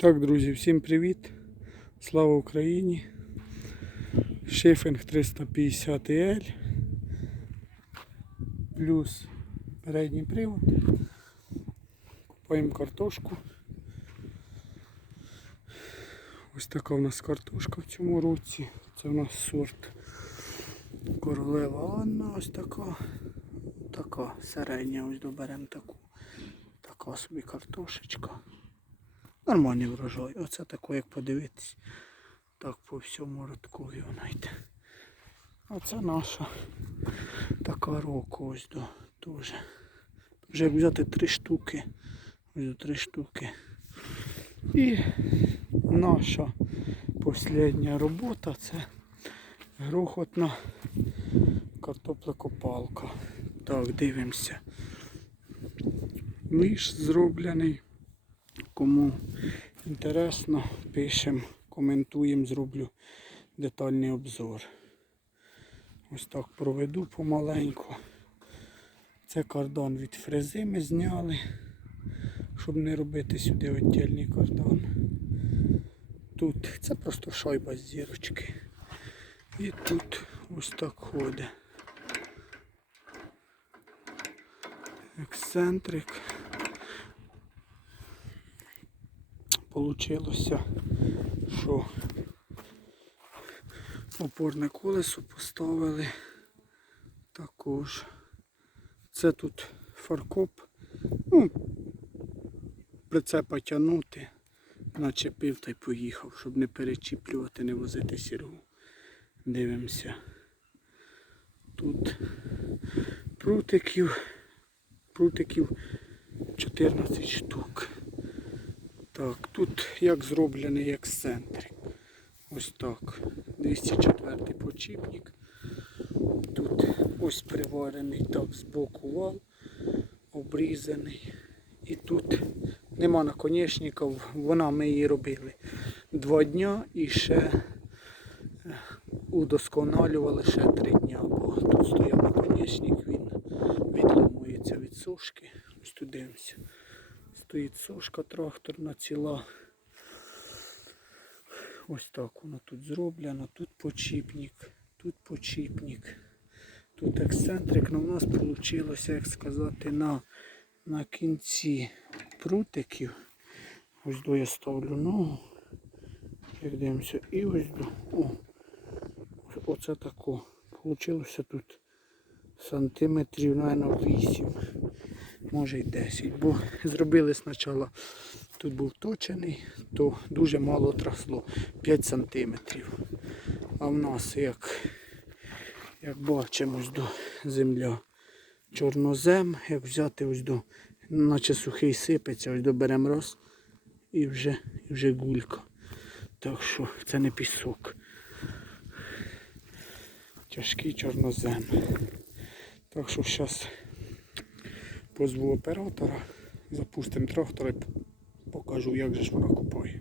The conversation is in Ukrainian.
Так, друзі, всім привіт! Слава Україні! Шифінг 350L плюс передній привод. Купаємо картошку. Ось така у нас картошка в цьому році. Це у нас сорт королева Анна, ось така. Така середня, ось доберемо таку. Така собі картошечка. Нормальний врожай. Оце тако, як подивитись. Так по всьому родкові вона йде. Оце наша така року ось до теж. Вже як взяти три штуки. Ось до три штуки. І наша остання робота це грохотна картоплекопалка. Так, дивимося. Між зроблений. Кому інтересно, пишемо, коментуємо, зроблю детальний обзор. Ось так проведу помаленьку. Це кардан від фрези ми зняли, щоб не робити сюди віддільний кардан. Тут це просто шайба з зірочки. І тут ось так ходить. Ексцентрик. Получилося, що опорне колесо поставили також. Це тут фаркоп. Ну, прицепа тягнути, начепив та й поїхав, щоб не перечіплювати, не возити сіргу. Дивимося. Тут прутиків, прутиків 14 штук. Так, тут як зроблений ексцентрик. Ось так. 204 почіпник. Тут ось приварений так з боку вал, обрізаний. І тут нема наконечників, вона ми її робили два дня і ще е, удосконалювали ще три дня, бо тут стояв наконечник, він відламується від сушки. Ось тут дивимося. Стоїть сошка тракторна ціла. Ось так воно тут зроблено. Тут почіпник, тут почіпник, тут ексцентрик. Ну, у нас вийшло, як сказати, на, на кінці прутиків. Ось до я ставлю ногу. Як дивимося, і ось до. О, оце тако. Получилося тут сантиметрів, мабуть, 8 може й 10. Бо зробили спочатку, тут був точений, то дуже мало трасло, 5 сантиметрів. А в нас, як, як бачимо, до земля чорнозем, як взяти ось до, наче сухий сипеться, ось до беремо раз і вже, і вже гулька. Так що це не пісок. Тяжкий чорнозем. Так що зараз позву оператора, запустимо трактор і покажу, як же ж вона купає.